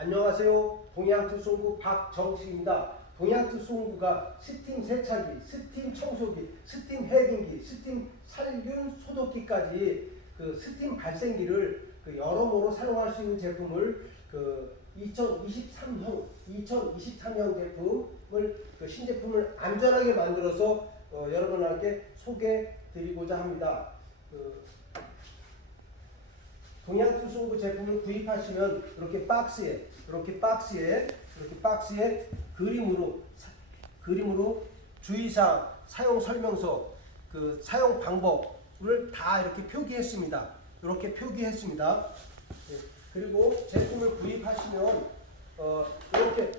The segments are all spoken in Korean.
안녕하세요. 동양투송구 박정식입니다. 동양투송구가 스팀 세차기, 스팀 청소기, 스팀 해빙기, 스팀 살균 소독기까지 그 스팀 발생기를 여러모로 사용할 수 있는 제품을 2023년 제품을 신제품을 안전하게 만들어서 여러분에게 소개드리고자 합니다. 동양투송구 제품을 구입하시면 이렇게 박스에 그림으로 주의사항, 사용 설명서, 사용 방법을 다 이렇게 표기했습니다. 그리고 제품을 구입하시면 이렇게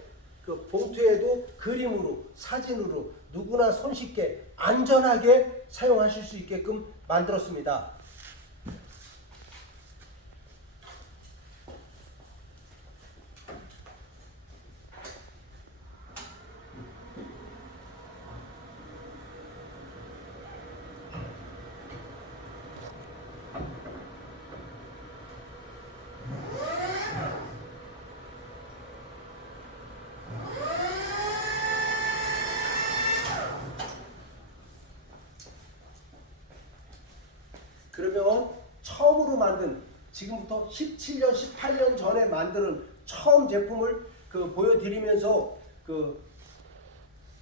봉투에도 그림으로, 사진으로 누구나 손쉽게 안전하게 사용하실 수 있게끔 만들었습니다. 그러면 처음으로 만든, 지금부터 17년, 18년 전에 만드는 처음 제품을 보여드리면서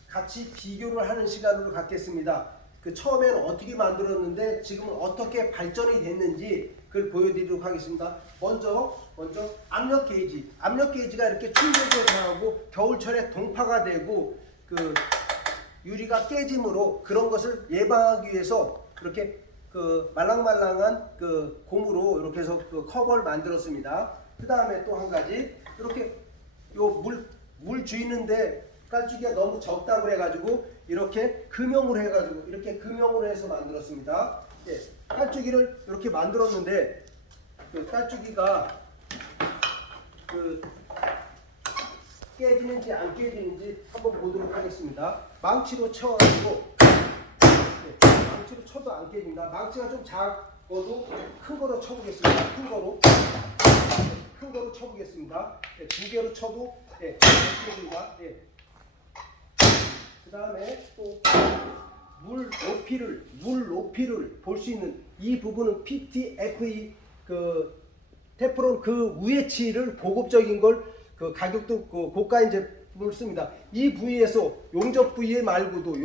같이 비교를 하는 시간으로 갖겠습니다. 처음에는 어떻게 만들었는데 지금은 어떻게 발전이 됐는지 그걸 보여드리도록 하겠습니다. 먼저 압력 게이지. 압력 게이지가 이렇게 충전도 당하고 겨울철에 동파가 되고 유리가 깨짐으로 그런 것을 예방하기 위해서 이렇게 말랑말랑한 고무로 이렇게 해서 커버를 만들었습니다. 그 다음에 또 한 가지, 이렇게 물 주이는데 깔때기가 너무 적다고 해가지고 이렇게 금형으로 해서 만들었습니다. 예, 깔때기를 이렇게 만들었는데 깔때기가 깨지는지 안 깨지는지 한번 보도록 하겠습니다. 망치로 쳐가지고 망치로 쳐도 안 깨집니다. 망치가 좀 작아도 큰 거로 쳐보겠습니다. 큰 거로 쳐보겠습니다. 네, 두 개로 쳐도 안 깨집니다. 네. 그 다음에 또 물 높이를 볼 수 있는 이 부분은 PTFE 테프론 우회치를 고급적인 걸 가격도 고가인 제품을 씁니다. 이 부위에서 용접 부위 말고도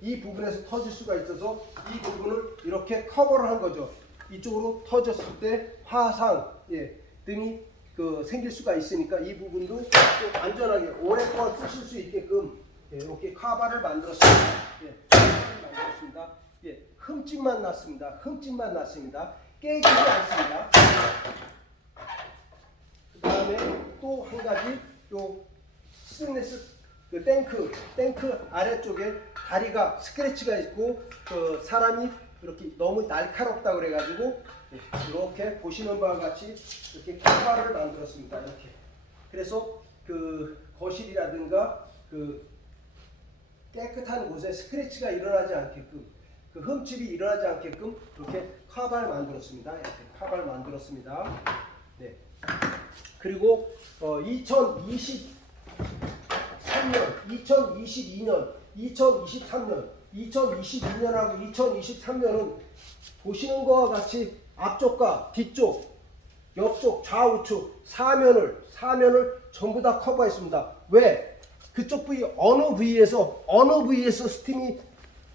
이 부분에서 터질 수가 있어서 이 부분을 이렇게 커버를 한 거죠. 이쪽으로 터졌을 때 화상 등이 생길 수가 있으니까 이 부분도 좀 안전하게 오랫동안 쓰실 수 있게끔 이렇게 카바를 만들었습니다. 흠집만 났습니다. 깨지지 않습니다. 그 다음에 또 한 가지, 스테인리스 탱크 아래쪽에 다리가 스크래치가 있고 사람이 이렇게 너무 날카롭다고 그래가지고 이렇게 보시는 바와 같이 이렇게 카바를 만들었습니다. 이렇게. 그래서 거실이라든가 깨끗한 곳에 스크래치가 일어나지 않게끔, 흠집이 일어나지 않게끔 이렇게 카바를 만들었습니다. 네. 그리고 2022년, 2022년, 2023년, 2022년하고 2023년은 보시는 것과 같이 앞쪽과 뒤쪽, 옆쪽, 좌우측, 사면을 전부 다 커버했습니다. 왜? 그쪽 부위 어느 부위에서 스팀이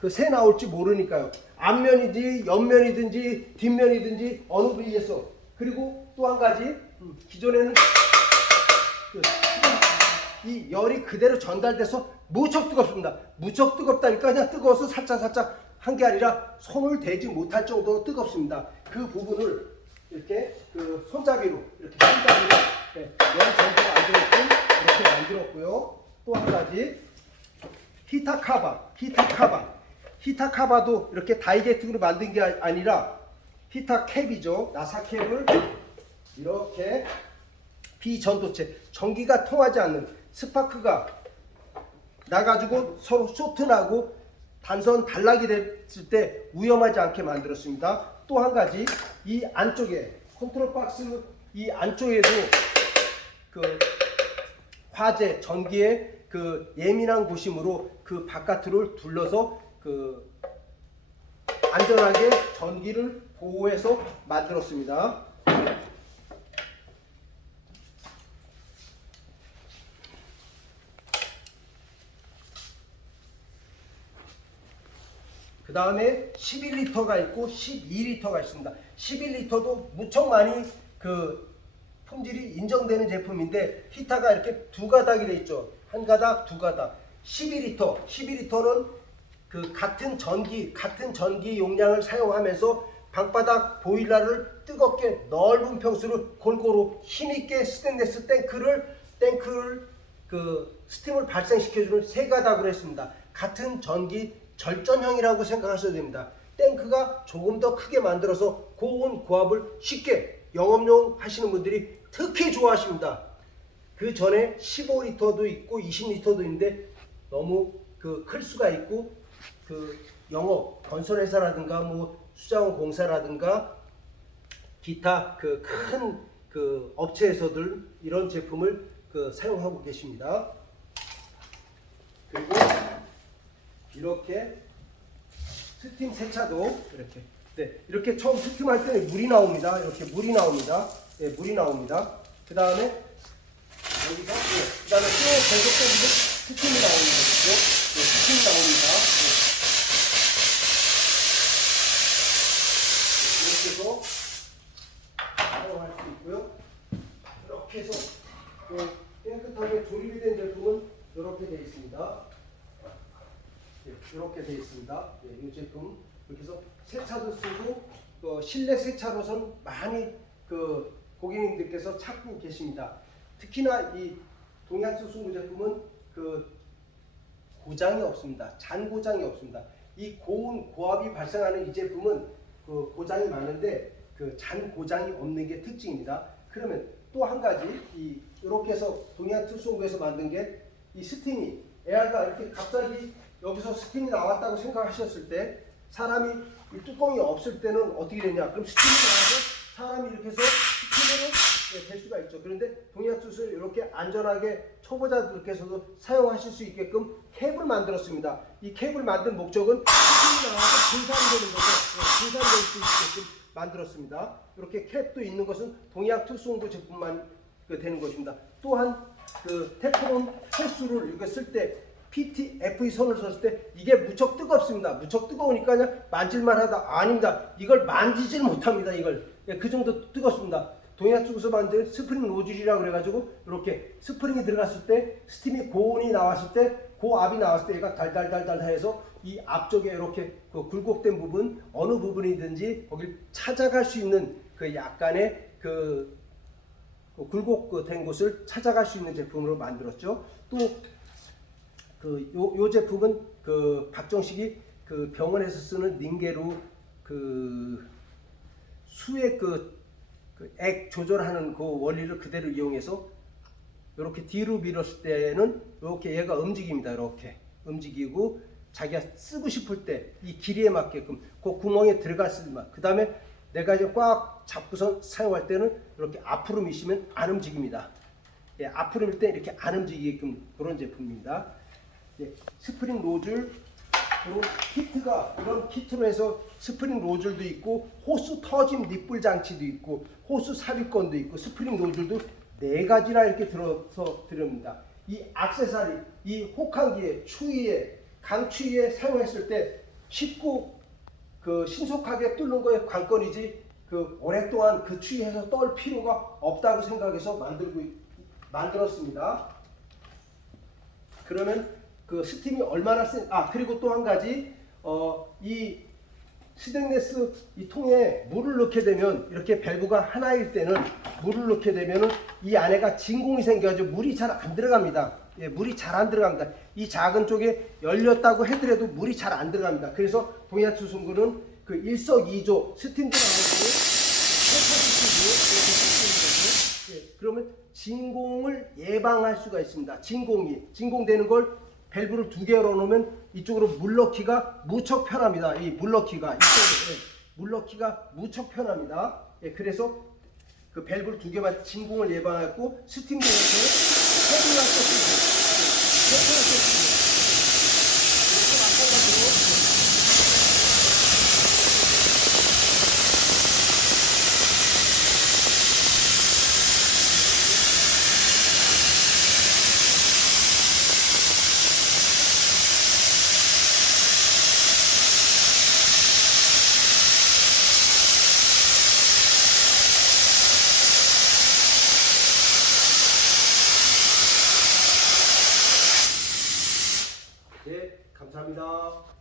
새 나올지 모르니까요. 앞면이든지 옆면이든지 뒷면이든지 어느 부위에서. 그리고 또 한 가지, 기존에는 이 열이 그대로 전달돼서 무척 뜨겁습니다. 무척 뜨겁다니까 그냥 뜨거워서 살짝 한 게 아니라 손을 대지 못할 정도로 뜨겁습니다. 그 부분을 이렇게 손잡이로 열 전도가 안 되게끔 이렇게 만들었고요. 또 한 가지, 히터 카바도 이렇게 다이게틱으로 만든 게 아니라 히터 캡이죠. 나사 캡을 이렇게 비전도체, 전기가 통하지 않는, 스파크가 나가지고 서로 쇼트나고 단선 단락이 됐을 때 위험하지 않게 만들었습니다. 또 한 가지, 이 안쪽에 컨트롤 박스 이 안쪽에도 그 화재, 전기에 그 예민한 곳이므로 그 바깥을 둘러서 그 안전하게 전기를 보호해서 만들었습니다. 그 다음에 11리터가 있고 12리터가 있습니다. 11리터도 무척 많이 그 품질이 인정되는 제품인데 히타가 이렇게 두 가닥이 되어 있죠. 한 가닥, 두 가닥. 12리터는 그 같은 전기 용량을 사용하면서 방바닥 보일러를 뜨겁게 넓은 평수를 골고루 힘있게 스테인리스 탱크를 그 스팀을 발생시켜주는 세 가닥으로 했습니다. 같은 전기 절전형이라고 생각하셔도 됩니다. 탱크가 조금 더 크게 만들어서 고온 고압을 쉽게 영업용 하시는 분들이 특히 좋아하십니다. 그 전에 15리터도 있고 20리터도 있는데 너무 그 클 수가 있고 그 영업 건설회사라든가 뭐 수자원 공사라든가 기타 그 큰 그 업체에서들 이런 제품을 그 사용하고 계십니다. 그리고 이렇게 스팀 세차도 이렇게 처음 스팀할 때는 물이 나옵니다. 이렇게 물이 나옵니다. 네, 물이 나옵니다. 그 다음에 여기서 그 다음에 또 계속해서 스팀이 나오는 거죠. 네, 스팀이 나옵니다. 네. 이렇게 해서 사용할 수 있고요. 이렇게 해서 깨끗하게 조립이 된 제품은 이렇게 되어 있습니다. 이렇게 되어 있습니다. 이 제품 이렇게 해서 세차도 쓰고 실내 세차로선 많이 그 고객님들께서 찾고 계십니다. 특히나 이 동양수 승구 제품은 그 고장이 없습니다. 잔 고장이 없습니다. 이 고온 고압이 발생하는 이 제품은 그 고장이 많은데 그 잔 고장이 없는 게 특징입니다. 그러면 또 한 가지 이렇게 해서 동양수 승구에서 만든 게 이 스팀이 에어가 이렇게 갑자기 여기서 스팀이 나왔다고 생각하셨을 때 사람이 이 뚜껑이 없을 때는 어떻게 되냐? 그럼 스팀이 나와서 사람이 이렇게 해서 스팀으로 될 수가 있죠. 그런데 동양수를 이렇게 안전하게 초보자들께서도 사용하실 수 있게끔 캡을 만들었습니다. 이 캡을 만든 목적은 스팀이 나와서 분산되는 거죠. 분산될 수 있게끔 만들었습니다. 이렇게 캡도 있는 것은 동양투수홍구 제품만 되는 것입니다. 또한 그 테프론 세수를 이렇게 쓸 때 PTFE 선을 썼을 때 이게 무척 뜨겁습니다. 무척 뜨거우니까 그냥 만질만 하다. 아닙니다. 이걸 만지질 못합니다. 이걸. 그 정도 뜨겁습니다. 동양쪽에서 만든 스프링 노즐이라고 그래가지고 이렇게 스프링이 들어갔을 때 스팀이 고온이 나왔을 때 고압이 나왔을 때 얘가 달달달달 해서 이 앞쪽에 이렇게 그 굴곡된 부분 어느 부분이든지 거길 찾아갈 수 있는 그 약간의 그 굴곡된 곳을 찾아갈 수 있는 제품으로 만들었죠. 또 요 제품은 그 박정식이 그 병원에서 쓰는 닌게로 그 수액 액 조절하는 그 원리를 그대로 이용해서 이렇게 뒤로 밀었을 때는 이렇게 얘가 움직입니다. 이렇게 움직이고 자기가 쓰고 싶을 때 이 길이에 맞게끔 그 구멍에 들어갔을 만 그 다음에 내가 이제 꽉 잡고서 사용할 때는 이렇게 앞으로 미시면 안 움직입니다. 예, 앞으로 밀 때 이렇게 안 움직이게끔 그런 제품입니다. 예, 스프링 노즐 그리고 키트가 이런 키트로 해서 스프링 노즐도 있고 호스 터짐 닛불 장치도 있고 호스 삽입건도 있고 스프링 노즐도 4가지나 이렇게 들어서 드립니다. 이 액세서리, 이 혹한기에 추위에 강추위에 사용했을 때 쉽고 그 신속하게 뚫는 거에 관건이지 그 오랫동안 그 추위에서 떨 필요가 없다고 생각해서 만들었습니다. 그러면 그 스팀이 얼마나 그리고 또 한 가지 이 스테인리스 이 통에 물을 넣게 되면 이렇게 밸브가 하나일 때는 물을 넣게 되면은 이 안에가 진공이 생겨가지고 물이 잘 안 들어갑니다. 예, 물이 잘 안 들어갑니다. 이 작은 쪽에 열렸다고 해더라도 물이 잘 안 들어갑니다. 그래서 동양투승구는 그 일석이조 스팀 들어가는 거를 그러면 진공을 예방할 수가 있습니다. 진공되는 걸 밸브를 2개 열어놓으면 이쪽으로 물 넣기가 무척 편합니다. 이 물 넣기가 이쪽으로 물 넣기가 무척 편합니다. 예, 그래서 그 밸브를 2개만 진공을 예방하고 스팀 제작을 세분화 네, 감사합니다.